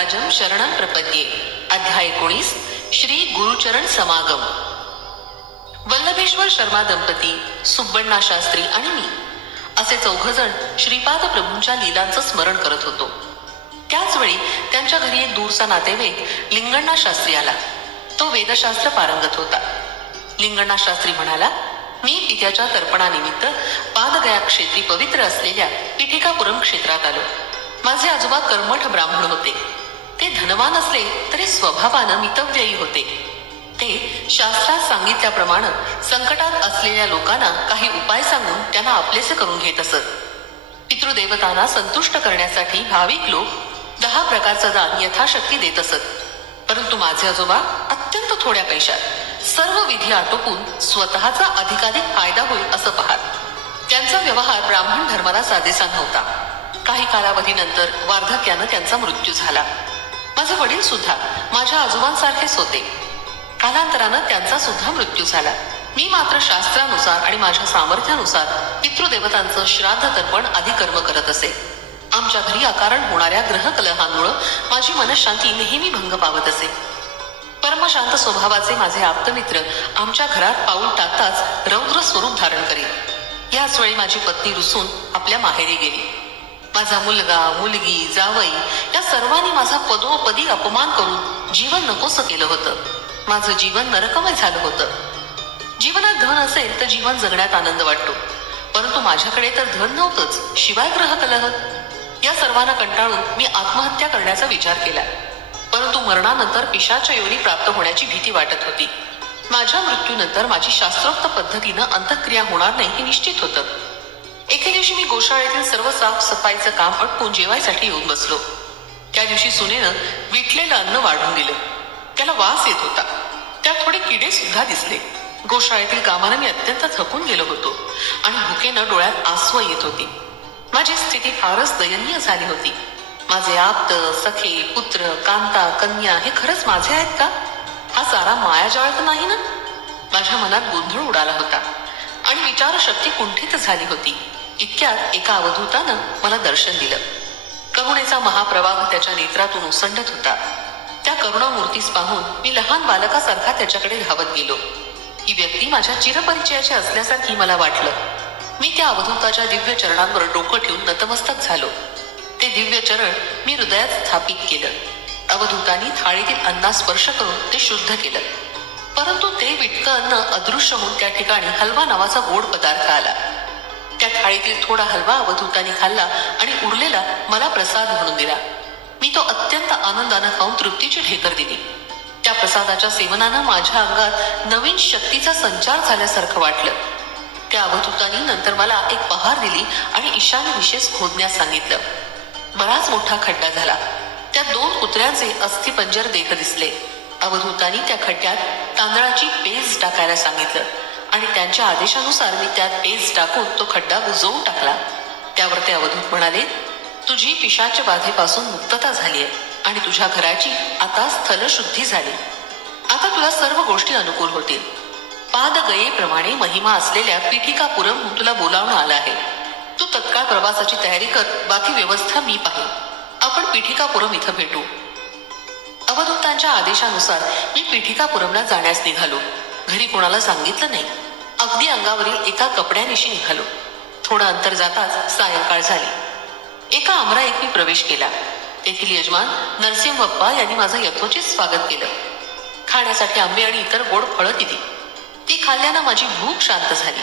राजम शरणं प्रपद्ये. अध्याय 19. श्री गुरुचरण समागम. वल्लभेश्वर शर्मा दंपती, सुब्बण्णा शास्त्री आणि मी असे चौघजण श्रीपाद प्रभूंच्या लीलांचं स्मरण करत होतो. त्याच वेळी त्यांच्या घरी एक दूरचा नातेवाईक लिंगण्णा शास्त्री आला. तो वेदशास्त्र पारंगत होता. लिंगण्णा शास्त्री म्हणाला, मी पित्याच्या तर्पणानिमित्त पादगया क्षेत्री पवित्र असलेल्या पिठिकापुरम क्षेत्रात आलो. माझे आजोबा कर्मठ ब्राह्मण होते. ते धनवान असले तरी स्वभावानं मितव्ययी होते. ते शास्त्रात सांगितल्याप्रमाणे संकटात असलेल्या लोकांना काही उपाय सांगून त्यांना आपलेसे करून घेत असत. पितृदेवतांना संतुष्ट करण्यासाठी भाविक लोक 10 प्रकारचं दान यथाशक्ती देत असत. परंतु माझे आजोबा अत्यंत थोड्या पैशात सर्व विधी आटोपून स्वतःचा अधिकाधिक फायदा होईल असं पाहत. त्यांचा व्यवहार ब्राह्मण धर्माला साजेसा नव्हता. काही कालावधीनंतर वार्धक्यानं त्यांचा मृत्यू झाला. माझे वडील सुद्धा माझ्या आजोबांसारखेच होते. कालांतरानं त्यांचा सुद्धा मृत्यू झाला. मी मात्र शास्त्रानुसार आणि माझ्या सामर्थ्यानुसार पितृदेवतांचं श्राद्ध तर्पण आदी कर्म करत असे. आमच्या घरी अकारण होणाऱ्या ग्रहकलहांमुळे माझी मनःशांती नेहमी भंग पावत असे. परमशांत स्वभावाचे माझे आप्तमित्र आमच्या घरात पाऊल टाकताच रौद्र स्वरूप धारण करीत. याच वेळी माझी पत्नी रुसून आपल्या माहेरी गेली. माझा मुलगा, मुलगी, जावई या सर्वांनी माझा पदोपदी अपमान करून जीवन नकोसं केलं होतं. माझं जीवन नरकमय झालं होतं. जीवनात धन असेल तर जीवन जगण्यात आनंद वाटतो, परंतु माझ्याकडे तर धन नव्हतंच, शिवाय ग्रहकलह. या सर्वांना कंटाळून मी आत्महत्या करण्याचा विचार केला. परंतु मरणानंतर पिशाच योनी प्राप्त होण्याची भीती वाटत होती. माझ्या मृत्यूनंतर माझी शास्त्रोक्त पद्धतीनं अंतःक्रिया होणार नाही हे निश्चित होतं. एके दिवशी मी गोशाळेतील सर्व साफसफाईचं काम आटपून जेवायसाठी येऊन बसलो. त्या दिवशी सुनेनं विटलेलं अन्न वाढून दिलं. त्याला वास येत होता. त्यात थोडे किडे सुद्धा दिसले. गोशाळेतील कामानं मी अत्यंत थकून गेलो होतो आणि भुकेनं डोळ्यात आसवं येत होती. माझी स्थिती फारच दयनीय झाली होती. माझे आप्त, सखे, पुत्र, कांता, कन्या हे खरंच माझे आहेत का? हा सारा मायाजाळ तर नाही ना? माझ्या मनात गोंधळ उडाला होता आणि विचारशक्ती कुंठित झाली होती. इतक्यात एका अवधूतानं मला दर्शन दिलं. करुणेचा महाप्रवाह त्याच्या नेत्रातून ओसंडत होता. त्या करुणामूर्तीस पाहून मी लहान बालकासारखा त्याच्याकडे धावत गेलो. ही व्यक्ती माझ्या चिरपरिचयाची असल्यासारखी मला वाटलं. मी त्या अवधूताच्या दिव्य चरणांवर डोकं ठेवून नतमस्तक झालो. ते दिव्य चरण मी हृदयात स्थापित केलं. अवधूतांनी थाळीतील अन्नास स्पर्श करून ते शुद्ध केलं. परंतु ते विटकं अन्न अदृश्य होऊन त्या ठिकाणी हलवा नावाचा गोड पदार्थ आला. त्या थाळीतील थोडा हलवा अवधूतांनी खाल्ला आणि उरलेला मला प्रसाद म्हणून दिला. मी तो अत्यंत आनंदानं खाऊन तृप्तीची ढेकर दिली. त्या प्रसादाच्या सेवनानं माझ्या अंगात नवीन शक्तीचा संचार झाल्यासारखं वाटलं. त्या अवधूतांनी नंतर मला एक पहार दिली आणि ईशान्य दिशेस खोदण्यास सांगितलं. बराच मोठा खड्डा झाला. त्यात 2 कुत्र्यांचे अस्थिपंजर देह दिसले. अवधूतांनी त्या खड्ड्यात तांदळाची पेज टाकायला सांगितलं आणि त्यांच्या आदेशानुसार मी त्यात पेज टाकून तो खड्डा बुजवून टाकला. त्यावर ते अवधूत म्हणाले, तुझी पिशाच बाधेपासून मुक्तता झाली आहे आणि तुझ्या घराची आता स्थलशुद्धी झाली. आता तुला सर्व गोष्टी अनुकूल होतील. पादगयेप्रमाणे महिमा असलेल्या पिठिकापुरम तुला बोलावणं आलं आहे. तू तत्काळ प्रवासाची तयारी कर. बाकी व्यवस्था मी पाहिन. आपण पिठिकापुरम इथं भेटू. अवधूतांच्या आदेशानुसार मी पिठिकापुरमला जाण्यास निघालो. घरी कोणाला सांगितलं नाही. अगदी अंगावरील एका कपड्यानिशी निघालो. थोडं अंतर जाताच सायंकाळ झाली. एका आमराईत मी प्रवेश केला. तेथील यजमान नरसिंहप्पा यांनी माझं यथोचित स्वागत केलं. खाण्यासाठी आंबे आणि इतर गोड फळं दिली. ती खाल्ल्यानं माझी भूक शांत झाली.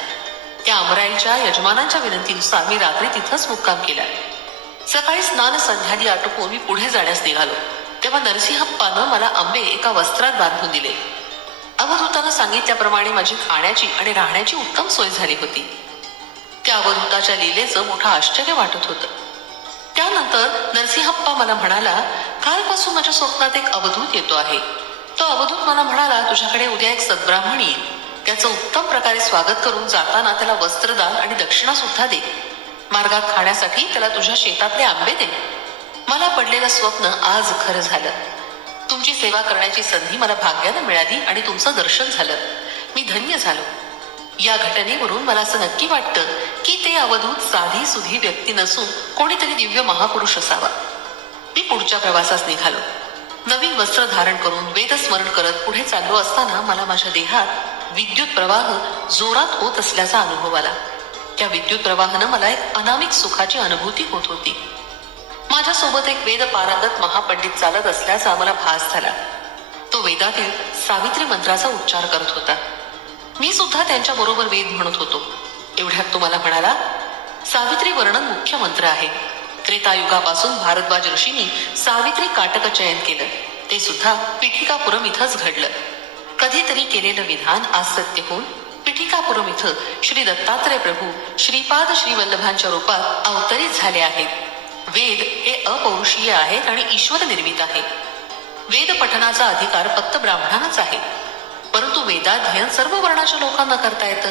त्या आमराईच्या यजमानांच्या विनंतीनुसार मी रात्री तिथंच मुक्काम केला. सकाळी स्नान संध्यादी आटोपून मी पुढे जाण्यास निघालो. तेव्हा नरसिंहप्पानं मला आंबे एका वस्त्रात बांधून दिले. अवधूतानं सांगितल्याप्रमाणे माझी खाण्याची आणि राहण्याची उत्तम सोय झाली होती. त्या अवधूताच्या लीलेचं मोठं आश्चर्य वाटत होतं. त्यानंतर नरसिंहप्पा मला म्हणाला, कालपासून माझ्या स्वप्नात एक अवधूत येतो आहे. तो अवधूत मला म्हणाला, तुझ्याकडे उद्या एक सद्ब्राह्मण येईल. त्याचं उत्तम प्रकारे स्वागत करून जाताना त्याला वस्त्रदान आणि दक्षिणा सुद्धा दे. मार्गात खाण्यासाठी त्याला तुझ्या शेतातले आंबे दे. मला पडलेलं स्वप्न आज खरं झालं. तुमची सेवा करण्याची संधी मला भाग्यानं मिळाली आणि तुमचं दर्शन झालं. मी धन्य झालो. या घटनेवरून मला असं नक्की वाटतं की ते अवधूत साधी सुधी व्यक्ती नसून कोणीतरी दिव्य महापुरुष असावा. मी पुढच्या प्रवासास निघालो. नवीन वस्त्र धारण करून वेदस्मरण करत पुढे चाललो असताना मला माझ्या देहात विद्युत प्रवाह जोरात होत असल्याचा अनुभव आला. त्या विद्युत प्रवाहानं मला एक अनामिक सुखाची अनुभूती होत होती. माझ्यासोबत एक वेद पारंगत महापंडित चालत असल्याचा मला भास झाला. तो वेदातील सावित्री मंत्राचा उच्चार करत होता. मी सुद्धा त्यांच्या बरोबर वेद म्हणत होतो. एवढ्यात तो मला म्हणाला, सावित्री वर्णन मुख्य मंत्र आहे. त्रेतायुगापासून भारद्वाज ऋषींनी सावित्री काटक चयन केलं. ते सुद्धा पिठिकापुरम इथंच घडलं. कधीतरी केलेलं विधान आज सत्य होऊन पिठिकापुरम इथं श्री दत्तात्रय प्रभू श्रीपाद श्रीवल्लभांच्या रूपात अवतरित झाले आहेत. वेद हे अपौरुषीय आहेत आणि ईश्वर निर्मित आहे. वेद पठनाचा अधिकार फक्त ब्राह्मणांनाच आहे. परंतु वेदाध्ययन सर्व वर्णाच्या लोकांना करता येतं.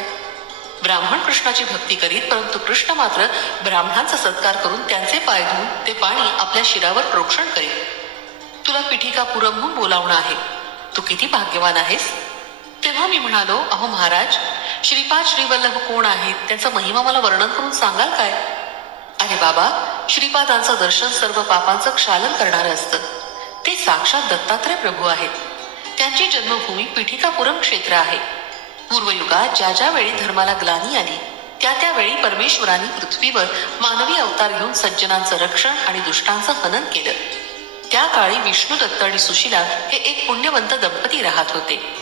ब्राह्मण कृष्णाची भक्ती करीत, परंतु कृष्ण मात्र ब्राह्मणांचा सत्कार करून त्यांचे पाय धुवून ते पाणी आपल्या शिरावर प्रोक्षण करीत. तुला पिठिकापुरमहून बोलावणं आहे. तू किती भाग्यवान आहेस. तेव्हा मी म्हणालो, अहो महाराज, श्रीपाद श्रीवल्लभ कोण आहेत, त्यांचा महिमा मला वर्णन करून सांगाल काय. अरे बाबा, श्रीपादांचं दर्शन सर्व पापांचं क्षालन करणारं असतं. ते साक्षात दत्तात्रय प्रभू आहेत. त्यांची जन्मभूमी पिठिकापुरम क्षेत्र आहे. पूर्वयुगात ज्या ज्या वेळी धर्माला ग्लानी आली त्या त्यावेळी परमेश्वरांनी पृथ्वीवर मानवी अवतार घेऊन सज्जनांचं रक्षण आणि दुष्टांचं हनन केलं. त्या काळी विष्णू दत्त आणि सुशिला हे एक पुण्यवंत दंपती राहत होते.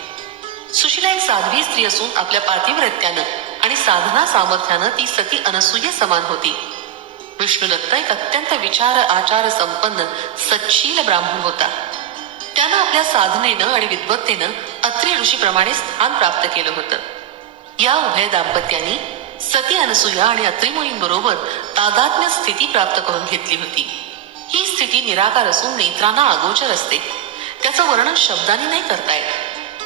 सुशिला एक साध्वी स्त्री असून आपल्या पातिव्रत्यानं आणि साधना सामर्थ्यानं ती सती अनसूये समान होती. विष्णुदत्त एक अत्यंत विचार आचार संपन्न सच्शील ब्राह्मण होता. त्यानं आपल्या साधनेनं आणि विद्वत्तेनं अत्रि ऋषीप्रमाणे स्थान प्राप्त केलं होतं. या उभय दाम्पत्यांनी सती अनसूया आणि अत्रि मुनींबरोबर तादात्म्य स्थिती प्राप्त करून घेतली होती. ही स्थिती निराकार असून नेत्रांना अगोचर असते. त्याचं वर्णन शब्दांनी नाही करता येत.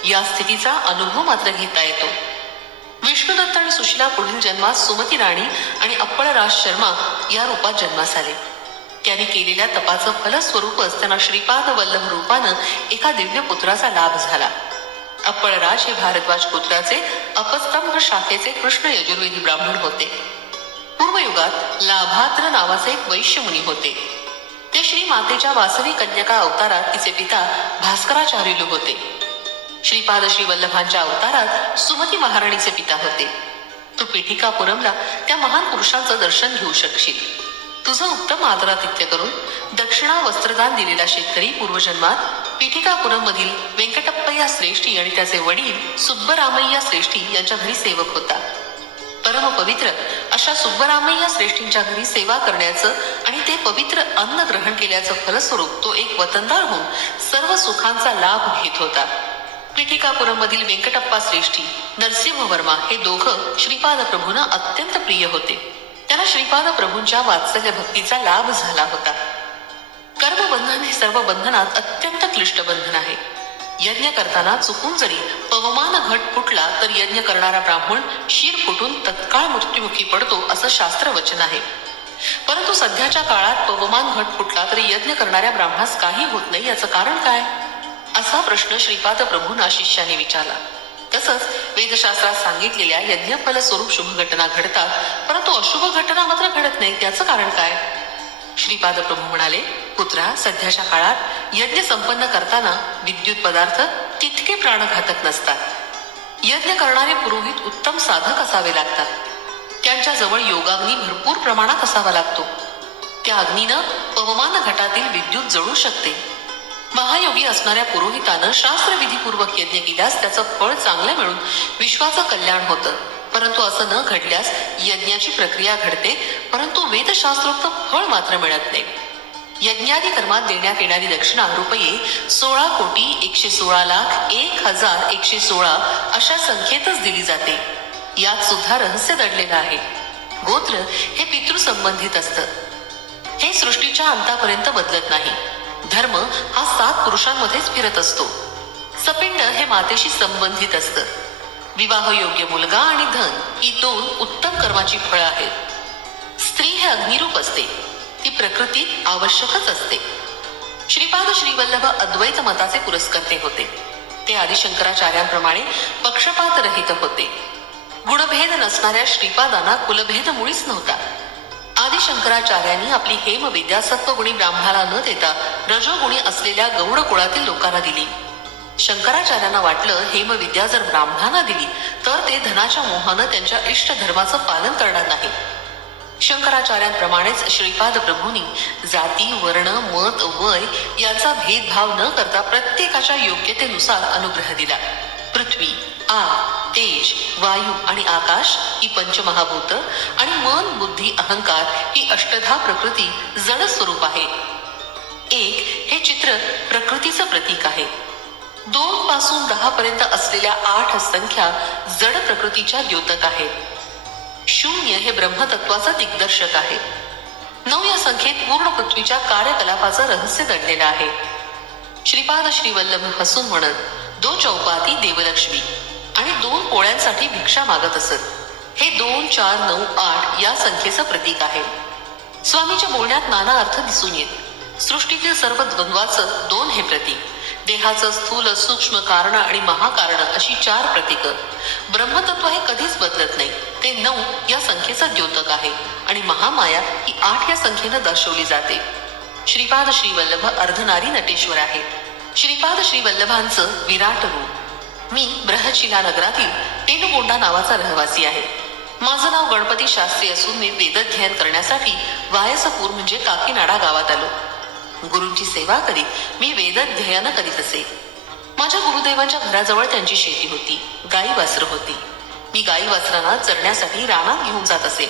या स्थितीचा अनुभव मात्र घेता येतो. विष्णुदत्त आणि सुशिला पुढील जन्मात सुमती राणी आणि अप्पळराज शर्मा या रूपात जन्मास आले. त्यांनी केलेल्या तपाचं फलस्वरूपच त्यांना श्रीपाद वल्लभ रूपानं एका दिव्य पुत्राचा लाभ झाला. अप्पळराज हे भारद्वाज पुत्राचे अपस्तंभ शाखेचे कृष्ण यजुर्वेदी ब्राह्मण होते. पूर्वयुगात लाभाद्र नावाचे एक वैश्य मुनी होते. ते श्री मातेच्या वासवी कन्यका अवतारात तिचे पिता भास्कराचार्युलू होते. श्रीपाद श्री वल्लभांच्या अवतारात सुमती महाराणीचे पिता होते. तू पिठिकापुरमला त्या महान पुरुषांचं दर्शन घेऊ शकशील. तुझं उत्तम आदरातिथ्य करून दक्षिणा वस्त्रदान दिलेला शेतकरी पूर्वजन्मात पिठिकापुरम मधील व्यंकटप्पय्या श्रेष्ठी आणि त्याचे वडील सुब्बरामय्या श्रेष्ठी यांच्या घरी सेवक होता. परमपवित्र अशा सुब्बरामय्या श्रेष्ठींच्या घरी सेवा करण्याचं आणि ते पवित्र अन्न ग्रहण केल्याचं फलस्वरूप तो एक वतनदार होऊन सर्व सुखांचा लाभ घेत होता. पिठिकापुरम मधील व्यंकटप्पा श्रेष्ठी नरसिंह वर्मा हे दोघं श्रीपाद प्रभूंना अत्यंत प्रिय होते. त्यांना श्रीपाद प्रभूंच्या वात्सल्य भक्तीचा लाभ झाला होता. कर्मबंधन हे सर्व बंधनात अत्यंत क्लिष्ट बंधन आहे. यज्ञ करताना चुकून जरी पवमान घट फुटला तर यज्ञ करणारा ब्राह्मण शीर फुटून तत्काळ मृत्युमुखी पडतो असं शास्त्र वचन आहे. परंतु सध्याच्या काळात पवमान घट फुटला तरी यज्ञ करणाऱ्या ब्राह्मणास काही होत नाही. याचं कारण काय, असा प्रश्न श्रीपाद प्रभूंना शिष्याने विचारला. तसंच वेदशास्त्रात सांगितलेल्या यज्ञफल स्वरूप शुभ घटना घडतात, परंतु अशुभ घटना मात्र घडत नाही. त्याचं कारण काय. श्रीपाद प्रभू म्हणाले, पुत्रा, सध्याच्या काळात यज्ञ संपन्न करताना विद्युत पदार्थ तितके प्राणघातक नसतात. यज्ञ करणारे पुरोहित उत्तम साधक असावे लागतात. त्यांच्या जवळ योगाग्नी भरपूर प्रमाणात असावा लागतो. त्या अग्नीनं पवमान घटातील विद्युत जळू शकते. महायोगी असणाऱ्या पुरोहितानं शास्त्रविधीपूर्वक यज्ञ केल्यास त्याचं फळ चांगलं मिळून विश्वाचं कल्याण होतं. परंतु असं न घडल्यास यज्ञाची प्रक्रिया घडते, परंतु वेदशास्त्रोक्त फळ मात्र मिळत नाही. यज्ञादी कर्मात देण्यात येणारी दक्षिणा रुपये 16,16,01,116 अशा संख्येतच दिली जाते. यात सुद्धा रहस्य दडलेलं आहे. गोत्र हे पितृसंबंधित असतं. हे सृष्टीच्या अंतापर्यंत बदलत नाही. धर्म हा 7 पुरुषांमध्येच फिरत असतो. सपिंड हे मातेशी संबंधित असतं. विवाहयोग्य मुलगा आणि धन ही 2 उत्तम कर्माची फळं आहेत. स्त्री हे अग्निरूप असते. ती प्रकृतीत आवश्यकच असते. श्रीपाद श्रीवल्लभ अद्वैत मताचे पुरस्कर्ते होते. ते आदिशंकराचार्यांप्रमाणे पक्षपात रहित होते. गुणभेद नसणाऱ्या श्रीपादांना कुलभेद मुळीच नव्हता. आदि आदी शंकराचार्यांनी आपली हेमविद्या सत्वगुणी ब्राह्मणाला न देता रजोगुणी असलेल्या गौड कुळातील लोकांना दिली. शंकराचार्यांना वाटलं हेमविद्या जर ब्राह्मणांना दिली तर ते धनाच्या मोहानं त्यांच्या इष्ट धर्माचं पालन करणार नाही. शंकराचार्यांप्रमाणेच श्रीपाद प्रभूंनी जाती वर्ण मत वय यांचा भेदभाव न करता प्रत्येकाच्या योग्यतेनुसार अनुग्रह दिला. पृथ्वी, आग, तेज, वायू आणि आकाश ही पंचमहाभूत आणि मन बुद्धी अहंकार ही अष्टधा प्रकृती जड स्वरूप आहे. एक हे चित्र प्रकृतीचं प्रतीक आहे. 2 पासून 10 पर्यंत असलेल्या 8 संख्या जड प्रकृतीच्या द्योतक आहेत. 0 हे ब्रह्मतत्वाचं दिग्दर्शक आहे. 9 या संख्येत पूर्ण पृथ्वीच्या कार्यकलापाचं रहस्य दडलेलं आहे. श्रीपाद श्रीवल्लभ हसून म्हणत 2 चौपाती देवलक्ष्मी आणि 2 पोळ्यांसाठी भिक्षा मागत असत. हे 2, 4, 9, 8 या संख्येचं प्रतीक आहे. स्वामीच्या बोलण्यात नाना अर्थ दिसून येत. सृष्टीतील सर्व द्वंद्वाचं 2 हे प्रतीक, देहाचं स्थूल सूक्ष्म कारण आणि महाकारण अशी 4 प्रतीक. ब्रह्मतत्व हे कधीच बदलत नाही. ते 9 या संख्येचं द्योतक आहे आणि महामाया ही 8 या संख्येनं दर्शवली जाते. श्रीपाद श्रीवल्लभ अर्धनारी नटेश्वर आहे. श्रीपाद श्रीवल्लभांचं विराट रूप. मी ब्रहशिला नगरातील पेनुकोंडा नावाचा रहिवासी आहे. माझं नाव गणपती शास्त्री असून मी वेदध्ययन करण्यासाठी वायसपूर म्हणजे काकीनाडा गावात आलो. गुरूंची सेवा करीत मी वेदध्ययन करीत असे. माझ्या गुरुदेवांच्या घराजवळ त्यांची शेती होती. गाई वासरं होती. मी गाई वासरांना चरण्यासाठी रानात घेऊन जात असे.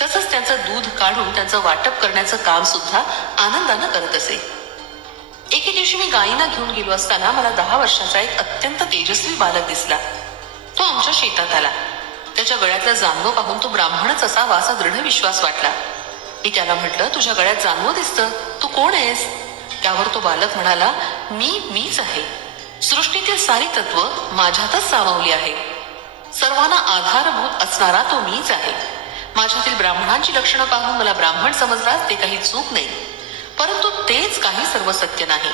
तसंच त्यांचं दूध काढून त्यांचं वाटप करण्याचं काम सुद्धा आनंदानं करत असे. एके दिवशी मी गायींना घेऊन गेलो असताना मला 10 वर्षाचा एक अत्यंत तेजस्वी बालक दिसला. तो आमच्या शेतात आला. त्याच्या गळ्यातलं जानवं पाहून तो ब्राह्मणच असावा असा दृढ विश्वास वाटला. मी त्याला म्हटलं, तुझ्या गळ्यात जानवं दिसतं, तू कोण आहेस? त्यावर तो बालक म्हणाला, मीच आहे. सृष्टीतील सारी तत्व माझ्यातच सामावली आहे. सर्वांना आधारभूत असणारा तो मीच आहे. माझ्यातील ब्राह्मणांची लक्षणं पाहून मला ब्राह्मण समजलास ते काही चूक नाही, परंतु तेच काही सर्व सत्य नाही.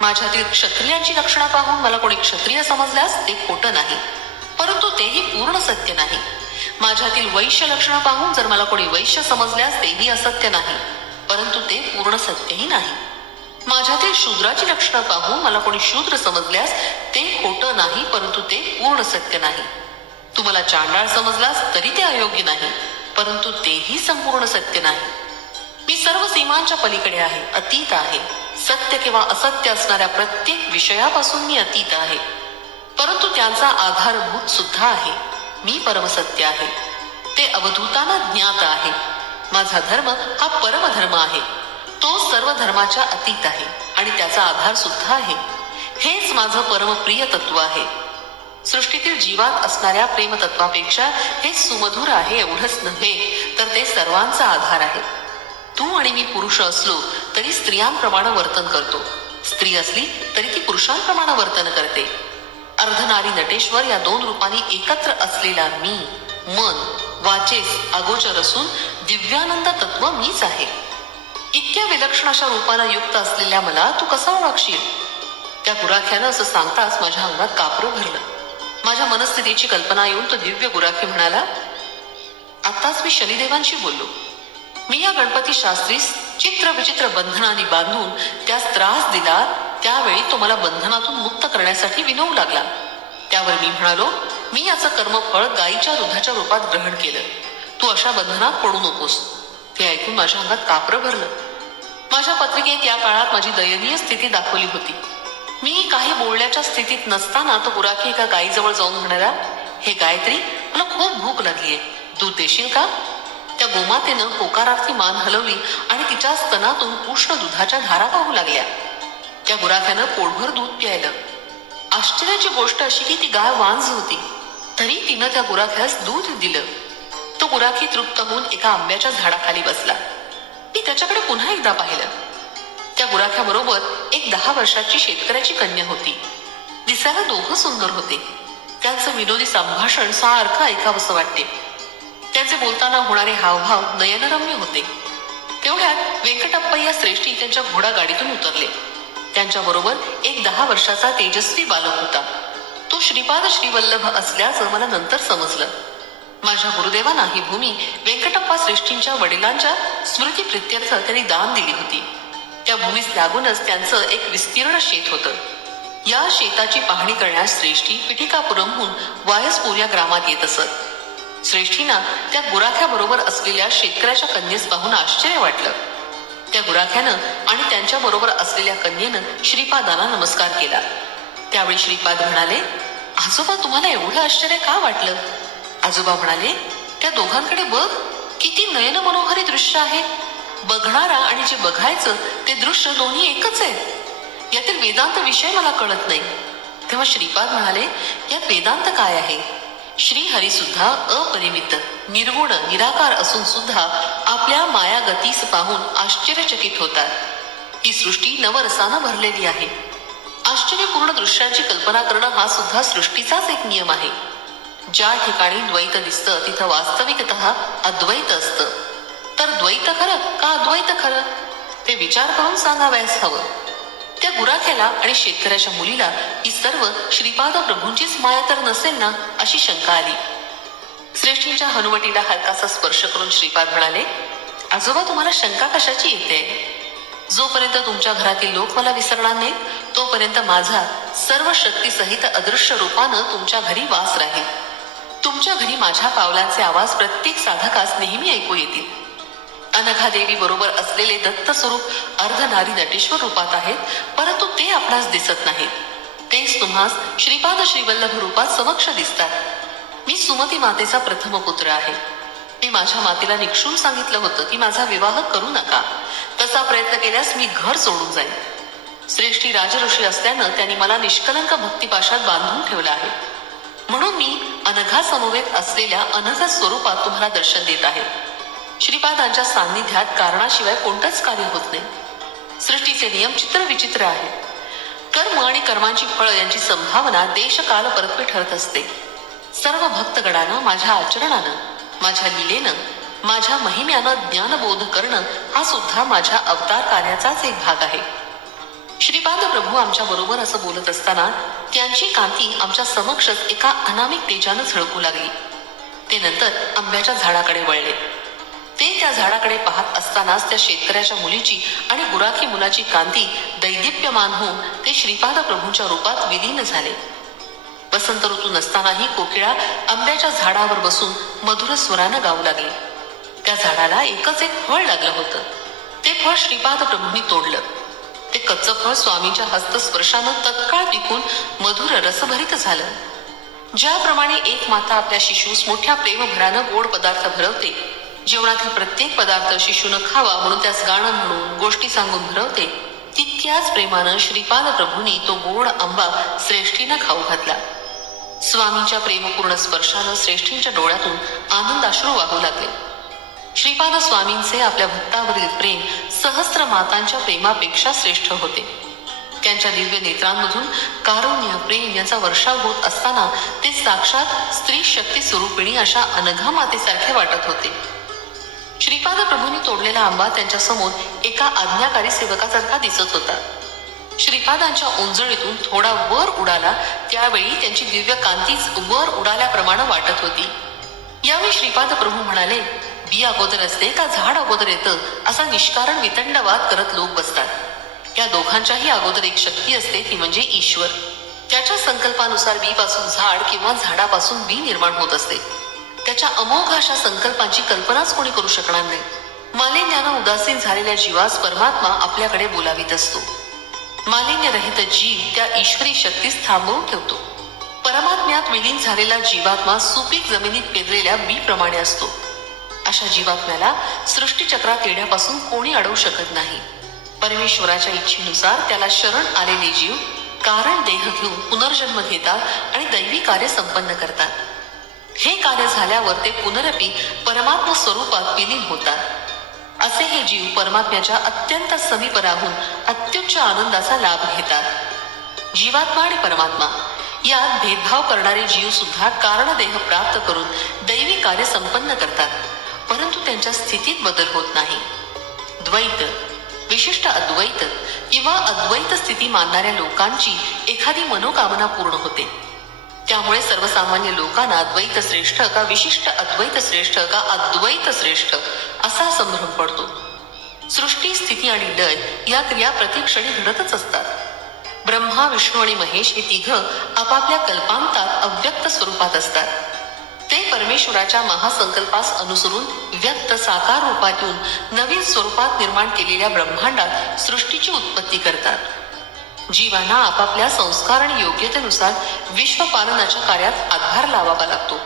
माझ्यातील क्षत्रियांची लक्षणं पाहून मला कोणी क्षत्रिय समजल्यास ते खोटं नाही, परंतु तेही पूर्ण सत्य नाही. माझ्यातील वैश्य लक्षणं पाहून जर मला कोणी वैश्य समजल्यास तेही असत्य नाही, परंतु ते पूर्ण सत्यही नाही. माझ्यातील शूद्राची लक्षणं पाहून मला कोणी शूद्र समजल्यास ते खोटं नाही, परंतु ते पूर्ण सत्य नाही. तू मला चांडाळ समजलास तरी ते अयोग्य नाही, परंतु तेही संपूर्ण सत्य नाही. मी सर्व सीमांच्या पलीकडे आहे, अतीत आहे. सत्य किंवा असत्य असणाऱ्या प्रत्येक विषयापासून मी अतीत आहे, परंतु त्यांचा आधारभूत सुद्धा आहे. मी परमसत्य आहे. ते अवधूतांना ज्ञात आहे. माझा धर्म हा परमधर्म आहे. तो सर्व धर्माच्या अतीत आहे आणि त्याचा आधार सुद्धा आहे. हेच माझं परमप्रिय तत्व आहे. सृष्टीतील जीवात असणाऱ्या प्रेमतत्वापेक्षा हे सुमधुर आहे एवढंच नव्हे तर ते सर्वांचा आधार आहे. तू आणि मी पुरुष असलो तरी स्त्रियांप्रमाणे वर्तन करतो. स्त्री असली तरी ती पुरुषांप्रमाणे वर्तन करते. अर्धनारी नटेश्वर या 2 रूपांनी एकत्र असलेला मी मन वाचेस अगोचर असून दिव्यानंद तत्व मीच आहे. इतक्या विलक्षण अशा रूपानं युक्त असलेल्या मला तू कसा ओळखशील? त्या गुराख्यानं असं सांगताच माझ्या अंगात कापरं भरलं. माझ्या मनस्थितीची कल्पना येऊन तो दिव्य गुराखी म्हणाला, आताच मी शनिदेवांशी बोललो. मी या गणपती शास्त्रीस चित्र विचित्र बंधनाने बांधून त्यास त्रास दिला. त्यावेळी तो मला बंधनातून मुक्त करण्यासाठी विनवू लागला. त्यावर मी म्हणालो, मी याचं कर्मफळ गायीच्या दुधाच्या रूपात ग्रहण केलं. तू अशा बंधनात पडू नकोस. ते ऐकून माझ्या अंगात कापरं भरलं. माझ्या पत्रिकेत या काळात माझी दयनीय स्थिती दाखवली होती. मी काही बोलण्याच्या स्थितीत नसताना तो गुराखी एका गायीजवळ जाऊन म्हणाला, हे गायत्री, मला खूप भूक लागलीये, दूध देशील का? त्या गोमातेनं पोकारार्थी मान हलवली आणि तिच्या स्तनातून उष्ण दुधाच्या धारा वाहू लागल्या. त्या गुराख्यानं पोटभर दूध प्यायलं. आश्चर्याची गोष्ट अशी की ती गाय वांज होती, तरी तिनं त्या गुराख्यास दूध दिलं. तो गुराखी तृप्त होऊन एका आंब्याच्या झाडाखाली बसला. मी त्याच्याकडे पुन्हा एकदा पाहिलं. त्या गुराख्याबरोबर एक 10 वर्षाची शेतकऱ्याची कन्या होती. दिसायला दोघं सुंदर होते. त्यांचं विनोदी संभाषण सारखं ऐकावंसं वाटते. त्यांचे बोलताना होणारे हावभाव नयनरम्य होते. तेवढ्यात व्यंकटप्पय्या श्रेष्ठी त्यांच्या घोडागाडीतून उतरले. त्यांच्याबरोबर एक 10 वर्षाचा तेजस्वी बालक होता. तो श्रीपाद श्रीवल्लभ असल्याचं मला नंतर समजलं. माझ्या गुरुदेवांना ही भूमी व्यंकटप्पा श्रेष्ठींच्या वडिलांच्या स्मृतीप्रित्यर्थ त्यांनी दान दिली होती. त्या भूमीस लागूनच त्यांचं एक विस्तीर्ण शेत होतं. या शेताची पाहणी करण्यास श्रेष्ठी पिठिकापुरमहून वायसपूर या ग्रामात येत असत. श्रेष्ठींना त्या गुराख्याबरोबर असलेल्या शेतकऱ्याच्या कन्येस पाहून आश्चर्य वाटलं. त्या गुराख्यानं आणि त्यांच्या बरोबर असलेल्या कन्येनं श्रीपादांना नमस्कार केला. त्यावेळी श्रीपाद म्हणाले, आजोबा, तुम्हाला एवढं आश्चर्य का वाटलं? आजोबा म्हणाले, त्या दोघांकडे बघ, किती नयन मनोहरी दृश्य आहे. बघणारा आणि जे बघायचं ते दृश्य दोन्ही एकच आहे. यातील वेदांत विषय मला कळत नाही. तेव्हा श्रीपाद म्हणाले, यात वेदांत काय आहे? श्रीहरी सुद्धा अपरिमित निर्गुण निराकार असून सुद्धा आपल्या मायागतीस पाहून आश्चर्यचकित होतात. ही सृष्टी नवरसानं भरलेली आहे. आश्चर्यपूर्ण दृश्यांची कल्पना करणं हा सुद्धा सृष्टीचाच एक नियम आहे. ज्या ठिकाणी द्वैत दिसतं तिथं वास्तविकतः अद्वैत असतं. तर द्वैत खरं का अद्वैत खरं ते विचार करून सांगावयास हवं. त्या गुराख्याला आणि शेतकऱ्याच्या मुलीला ही सर्व श्रीपाद प्रभूंचीच माया तर नसेल ना, अशी शंका आली. श्रेष्ठींच्या हनुवटीला हलकासा स्पर्श करून श्रीपाद म्हणाले, आजोबा, तुम्हाला शंका कशाची येते? जोपर्यंत तुमच्या घरातील लोक मला विसरणार नाहीत तोपर्यंत माझा सर्व शक्तीसहित अदृश्य रूपानं तुमच्या घरी वास राहील. तुमच्या घरी माझ्या पावलांचे आवाज प्रत्येक साधकास नेहमी ऐकू येतील. अनघादेवी बरोबर असलेले दत्त स्वरूप अर्धनारी नटेश्वर रूपात आहेत, परंतु ते आपणास दिसत नाहीत. तेच तुम्हास श्रीपाद श्रीवल्लभ रूपात समक्ष दिसतात. मी सुमती मातेचा प्रथम पुत्र आहे. मी माझ्या मातेला निक्षून सांगितलं होतं की माझा विवाह करू नका. तसा प्रयत्न केल्यास मी घर सोडून जाईन. श्रेष्ठी राजऋषी असल्यानं त्यांनी मला निष्कलंक भक्तिपाशात बांधून ठेवलं आहे. म्हणून मी अनघा समवेत असलेल्या अनघ स्वरूपात तुम्हाला दर्शन देत आहे. श्रीपादांच्या सान्निध्यात कारणाशिवाय कोणतंच कार्य होत नाही. सृष्टीचे नियम चित्रविचित्र आहेत. कर्म आणि कर्मांची फळं यांची संभावना देशकाल परत्वे ठरत असते. सर्व भक्तगणांना माझ्या आचरणानं, माझ्या लीलेनं, माझ्या महिम्यानं ज्ञानबोध करणं हा सुद्धा माझ्या अवतार कार्याचाच एक भाग आहे. श्रीपाद प्रभू आमच्या बरोबर असं बोलत असताना त्यांची कांती आमच्या समक्षच एका अनामिक तेजानं झळकू लागली. ते नंतर आंब्याच्या झाडाकडे वळले. ते त्या झाडाकडे पाहत असतानाच त्या शेतकऱ्याच्या मुलीची आणि गुराखी मुलाची कांती दैदिप्यमान होऊन ते श्रीपाद प्रभूंच्या रूपात विलीन झाले. वसंत ऋतू नसतानाही कोकिळा आंब्याच्या झाडावर बसून मधुर स्वरानं गाऊ लागली. त्या झाडाला एकच एक फळ लागलं होतं. ते फळ श्रीपाद प्रभूंनी तोडलं. ते कच्चं फळ स्वामींच्या हस्तस्पर्शानं तत्काळ पिकून मधुर रसभरित झालं. ज्याप्रमाणे एक माता आपल्या शिशूस मोठ्या प्रेमभरानं गोड पदार्थ भरवते, जेवणातील प्रत्येक पदार्थ शिशूनं खावा म्हणून त्यास गाणं म्हणून गोष्टी सांगून भरवते, तितक्याच प्रेमानं श्रीपाद प्रभूंनी तो गोड आंबा श्रेष्ठीनं खाऊ घातला. स्वामींच्या प्रेमपूर्ण स्पर्शानं श्रेष्ठींच्या डोळ्यातून आनंदाश्रू वाहू लागले. श्रीपाद स्वामींचे आपल्या भक्तावरील प्रेम सहस्त्र मातांच्या प्रेमापेक्षा श्रेष्ठ होते. त्यांच्या दिव्य नेत्रांमधून कारुण्य प्रेम यांचा वर्षाव होत असताना ते साक्षात स्त्री शक्ती स्वरूपिणी अशा अनघा मातेसारखे वाटत होते. श्रीपाद प्रभूंनी तोडलेला आंबा त्यांच्या समोर एका आज्ञाकारी सेवकासारखा दिसत होता. श्रीपादांच्या ओंजळीतून थोडा वर उडाला त्यावेळी त्यांची दिव्य कांतीच वर उडाल्याप्रमाणे वाटत होती. यावेळी श्रीपाद प्रभू म्हणाले, बी अगोदर असते का झाड अगोदर येतं असा निष्कारण वितंडवाद करत लोक बसतात. या दोघांच्याही अगोदर एक शक्ती असते, ती म्हणजे ईश्वर. त्याच्या संकल्पानुसार बी पासून झाड किंवा झाडापासून बी निर्माण होत असते. त्याच्या अमोघ अशा संकल्पांची कल्पनाच कोणी करू शकणार नाही. मालिन्यानं उदासीन झालेल्या जीवास परमात्मा आपल्याकडे बोलावित असतो. मालिन्यरहित जीव त्या ईश्वरी शक्तीस थांबवून ठेवतो. परमात्म्यात विलीन झालेला जीवात्मा सुपीक जमिनीत पेरलेल्या बी प्रमाणे असतो. अशा जीवात्म्याला सृष्टीचक्रात येण्यापासून कोणी अडवू शकत नाही. परमेश्वराच्या इच्छेनुसार त्याला शरण आलेले जीव कारण देह घेऊन पुनर्जन्म घेतात आणि दैवी कार्य संपन्न करतात. हे कार्य झाल्यावर ते पुनरपी परमात्मा स्वरूपात विलीन होतात. असे हे जीव परमात्म्याच्या अत्यंत समीप राहून अत्युच्च आनंदाचा लाभ घेतात. जीवात्मा आणि परमात्मा यात भेदभाव करणारे जीव सुद्धा कारणदेह प्राप्त करून दैवी कार्य संपन्न करतात, परंतु त्यांच्या स्थितीत बदल होत नाही. द्वैत, विशिष्ट अद्वैत किंवा अद्वैत स्थिती मानणाऱ्या लोकांची एखादी मनोकामना पूर्ण होते. त्यामुळे सर्वसामान्य लोकांना द्वैत श्रेष्ठ का विशिष्ट अद्वैत श्रेष्ठ का अद्वैत श्रेष्ठ असा संभ्रम पडतो. सृष्टी, स्थिती आणि लय या क्रिया प्रतिक्षणी घडतच असतात. ब्रह्मा, विष्णू आणि महेश हे तिघ आपापल्या कल्पांतात अव्यक्त स्वरूपात असतात. ते परमेश्वराच्या महासंकल्पास अनुसरून व्यक्त साकार रूपातून नवीन स्वरूपात निर्माण केलेल्या ब्रह्मांडात सृष्टीची उत्पत्ती करतात. जीवांना आपापल्या संस्कार आणि योग्यतेनुसार विश्वपालनाच्या कार्यात हातभार लावावा लागतो.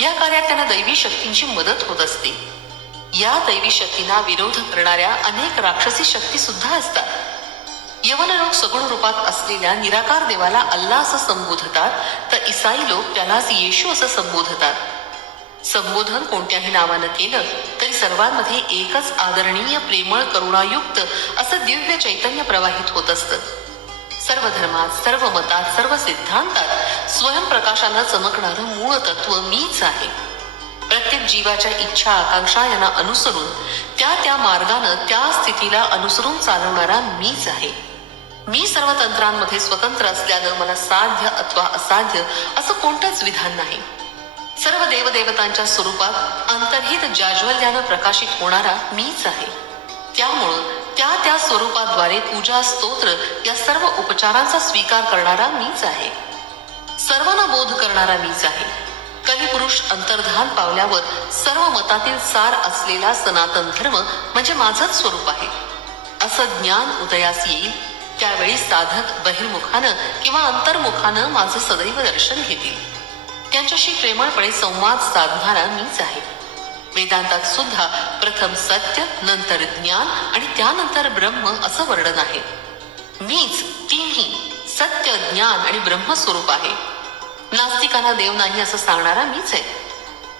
या कार्यात त्यांना दैवी शक्तींची मदत होत असते. या दैवी शक्तींना विरोध करणाऱ्या अनेक राक्षसी शक्ती सुद्धा असतात. यवन लोक सगुण रूपात असलेल्या निराकार देवाला अल्लाह असं संबोधतात, तर ईसाई लोक त्यालाच येशू असं संबोधतात. संबोधन कोणत्याही नावानं केलं तरी सर्वांमध्ये एकच आदरणीय, प्रेमळ, करुणायुक्त असं दिव्य चैतन्य प्रवाहित होत असतं. सर्व धर्मात, सर्व मतात, सर्व सिद्धांतात स्वयंप्रकाशानं चमकणारं मूळ तत्व मीच आहे. प्रत्येक जीवाच्या इच्छा, आकांक्षा यांना अनुसरून त्या मार्गानं त्या स्थितीला अनुसरून चालवणारा मीच आहे. मी सर्व तंत्रांमध्ये स्वतंत्र असल्यानं मला साध्य अथवा असाध्य असं कोणतंच विधान नाही. सर्व देवदेवतांच्या स्वरूपात अंतर्हित जाज्वल्यानं प्रकाशित होणारा मीच आहे. त्यामुळं त्या स्वरूपाद्वारे पूजा, स्तोत्र या सर्व उपचारांचा स्वीकार करणारा मीच आहे. सर्वांना बोध करणारा मीच आहे. कलिपुरुष अंतर्धान पावल्यावर सर्व मतातील सार असलेला सनातन धर्म म्हणजे माझंच स्वरूप आहे असं ज्ञान उदयास येईल. त्यावेळी साधक बहिर्मुखानं किंवा अंतर्मुखानं माझं सदैव दर्शन घेतील. त्यांच्याशी प्रेमळपणे संवाद साधणारा मीच आहे. वेदांतात सुद्धा प्रथम सत्य, नंतर ज्ञान आणि त्यानंतर ब्रह्म असं वर्णन आहे. मीच तिन्ही सत्य, ज्ञान आणि ब्रह्मस्वरूप आहे. नास्तिकांना देव नाही असं सांगणारा मीच आहे.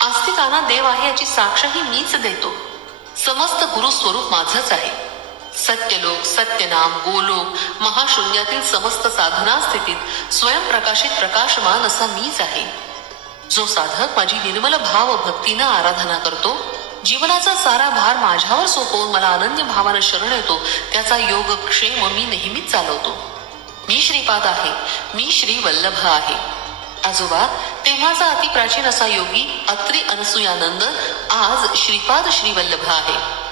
आस्तिकांना देव आहे याची साक्षही मीच देतो. समस्त गुरु स्वरूप माझंच आहे. सत्यलोक, सत्यनाम, गोलोक, महाशून्यातील समस्त साधना स्थितीत स्वयंप्रकाशित प्रकाशमान असा मीच आहे. जो साधक माझी निर्मल भाव भक्तीनं आराधना करतो, जीवनाचा सारा भार माझ्यावर सोपवून मला अनन्य भावानं शरण येतो, त्याचा योगक्षेम मी नेहमीच चालवतो. मी श्रीपाद आहे. मी श्री वल्लभ आहे. आजोबा तेव्हाचा अतिप्राचीन असा योगी अत्री अनसुयानंद आज श्रीपाद श्रीवल्लभ आहे.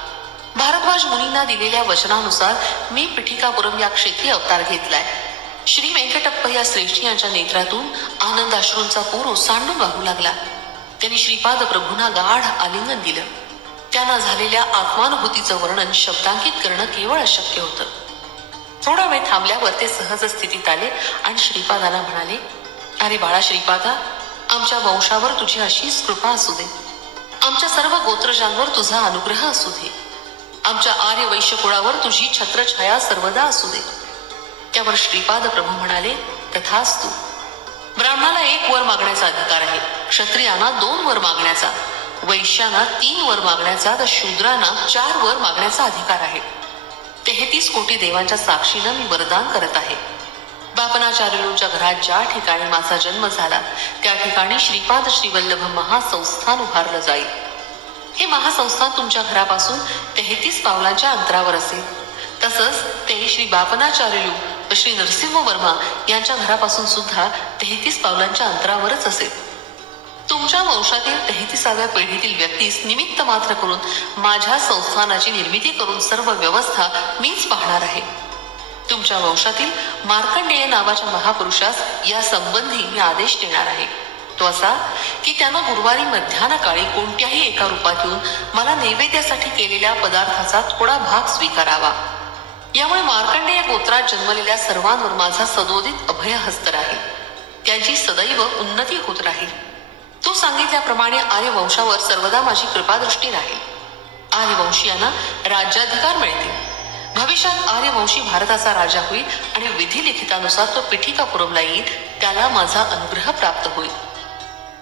भारद्वाज मुनींना दिलेल्या वचनानुसार मी पिठिकापुरम या क्षेत्री अवतार घेतलाय. श्री व्यंकटप्पा या श्रेष्ठी यांच्या नेत्रातून आनंदाश्रूंचा पूर ओसांडून वाहू लागला. त्यांनी श्रीपाद प्रभूंना गाढ आलिंगन दिलं. त्यांना झालेल्या आत्मानुभूतीचं वर्णन शब्दांकित करणं केवळ अशक्य होतं. थोडा वेळ थांबल्यावर ते सहज स्थितीत आले आणि श्रीपादाला म्हणाले, अरे बाळा श्रीपादा, आमच्या वंशावर तुझी अशीच कृपा असू दे. आमच्या सर्व गोत्रजांवर तुझा अनुग्रह असू दे. आमच्या आर्य वैश्य कुळावर तुझी छत्रछाया सर्वदा असू दे. त्यावर श्रीपाद प्रभू म्हणाले, तथास्तु. ब्राह्मणाला 1 वर मागण्याचा अधिकार आहे, क्षत्रियांना 2 वर मागण्याचा, वैश्यांना 3 वर मागण्याचा, तर शूद्रांना 4 वर मागण्याचा अधिकार आहे. 33 कोटी देवांच्या साक्षीनं मी वरदान करत आहे. बापनाचार्यूंच्या घरात ज्या ठिकाणी माझा जन्म झाला त्या ठिकाणी श्रीपाद श्रीवल्लभ महासंस्थान उभारलं जाईल. हे महासंस्थान तुमच्या घरापासून 33 पावलांच्या अंतरावर असेल. तसंच ते श्री बापनाचार्यू व श्री नरसिंह वर्मा यांच्या घरापासून सुद्धा 33 पावलांच्या अंतरावरच असेल. तुमच्या वंशातील 33व्या पिढीतील व्यक्तीस निमित्त मात्र करून माझ्या संस्थानाची निर्मिती करून सर्व व्यवस्था मीच पाहणार आहे. तुमच्या वंशातील मार्कंडेय नावाच्या महापुरुषास या संबंधी मी आदेश देणार आहे. तो असा की त्यानं गुरुवारी मध्यान्ह काळी कोणत्याही एका रूपात येऊन मला नैवेद्यासाठी केलेल्या पदार्थाचा थोडा भाग स्वीकारावा. यामुळे मार्कंडेय गोत्रात जन्मलेल्या सर्वांवर माझा सदोदित अभयहस्त राहील. त्यांची सदैव उन्नती होत राहील. तो सांगितल्याप्रमाणे आर्यवंशावर सर्वदा माझी कृपादृष्टी राहील. आर्यवंशीयांना राज्याधिकार मिळतील. भविष्यात आर्यवंशी भारताचा राजा होईल आणि विधी लिखितानुसार तो पिठिकापुरमला येईल. त्याला माझा अनुग्रह प्राप्त होईल.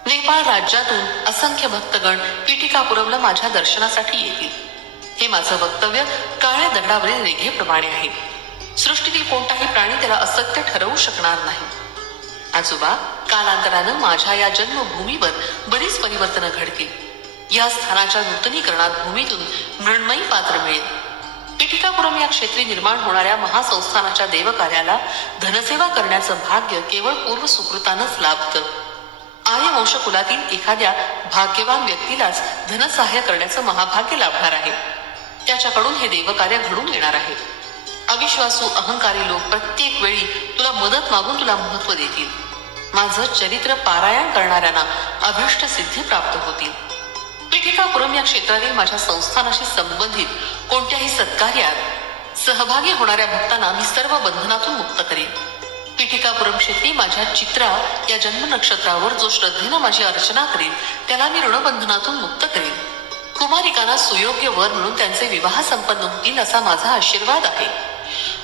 नेपाळ राज्यातून असंख्य भक्तगण पिठिकापुरमला माझ्या दर्शनासाठी येतील. हे माझं वक्तव्य काळ्या दगडावरील रेघेप्रमाणे आहे. सृष्टीतील कोणताही प्राणी त्याला असत्य ठरवू शकणार नाही. आजोबा, कालांतरानं माझ्या या जन्मभूमीवर बरीच परिवर्तनं घडतील. या स्थानाच्या नूतनीकरणात भूमीतून मृण्मयी पात्र मिळेल. पीठिकापुरम या क्षेत्री निर्माण होणाऱ्या महासंस्थानाच्या देवकार्याला धनसेवा करण्याचं भाग्य केवळ पूर्व सुकृतानंच लाभतं. आर्यवंश कुलातील एखाद्या भाग्यवान व्यक्तीलाच धनसहाय्य करण्याचं महाभाग्य लाभणार आहे. त्याच्याकडून हे देवकार्य घडून येणार आहे. अविश्वासू अहंकारी लोक प्रत्येक वेळी तुला मदत मागून तुला महत्व देतील. माझं चरित्र पारायण करणाऱ्यांना अभिष्ट सिद्धी प्राप्त होतील. पीठिकापुरम या क्षेत्रातील माझ्या संस्थानाशी संबंधित कोणत्याही सत्कार्यात सहभागी होणाऱ्या भक्तांना मी सर्व बंधनातून मुक्त करेन. पीठिकापुरम क्षेत्री माझ्या चित्रा या जन्म नक्षत्रावर जो श्रद्धेनं माझी अर्चना करेल त्याला मी ऋणबंधनातून मुक्त करेन. कुमारिकांना सुयोग्य वर मिळून त्यांचे विवाह संपन्न होतील असा माझा आशीर्वाद आहे.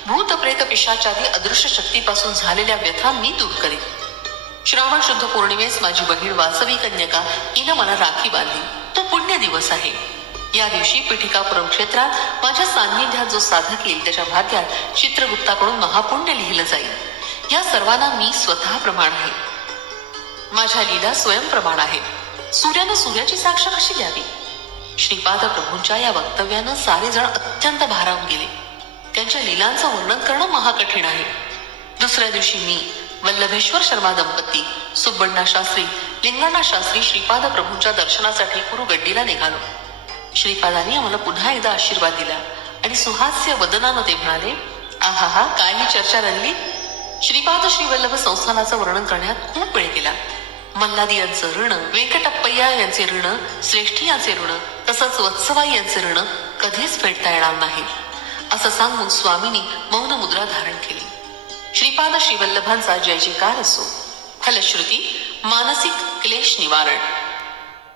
भूत प्रेत पिशाचादी अदृश्य शक्तीपासून झालेल्या व्यथा मी दूर करेन. श्रावण शुद्ध पौर्णिमेस माझी बहीण वासवी कन्यका हिनं मला राखी बांधली. तो पुण्य दिवस आहे. या दिवशी पीठिकापुरम क्षेत्रात माझ्या सान्निध्यात जो साधक येईल त्याच्या भाग्यात चित्रगुप्ताकडून महापुण्य लिहिलं जाईल. या सर्वांना मी स्वतः प्रमाण आहे. माझ्या लीला स्वयंप्रमाण आहेत. सूर्यानं सूर्याची साक्ष कशी द्यावी? श्रीपाद प्रभूंच्या या वक्तव्यानं सारे जण अत्यंत भारावून गेले. त्यांच्या लीलांचं वर्णन करणं महाकठीण आहे. दुसऱ्या दिवशी मी, वल्लभेश्वर शर्मा दंपती, सुब्बण्णा शास्त्री, लिंगण्णा शास्त्री श्रीपाद प्रभूंच्या दर्शनासाठी कुरुगड्डीला निघालो. श्रीपादांनी आम्हाला पुन्हा एकदा आशीर्वाद दिला आणि सुहास्य वदनानं ते म्हणाले, आहा, काय ही चर्चा रंगली. श्रीपाद श्रीवल्लभ संस्थानाचं वर्णन करण्यात खूप वेळ गेला. मल्हादी यांचं ऋण, व्यंकटप्पय्या यांचे ऋण, श्रेष्ठी यांचे ऋण, तसंच वत्सबाई यांचे ऋण कधीच फेडता येणार नाही असं सांगून स्वामींनी मौन मुद्रा धारण केली. श्रीपाद श्रीवल्लभांचा जय जयकार असो. फलश्रुती मानसिक क्लेश निवारण.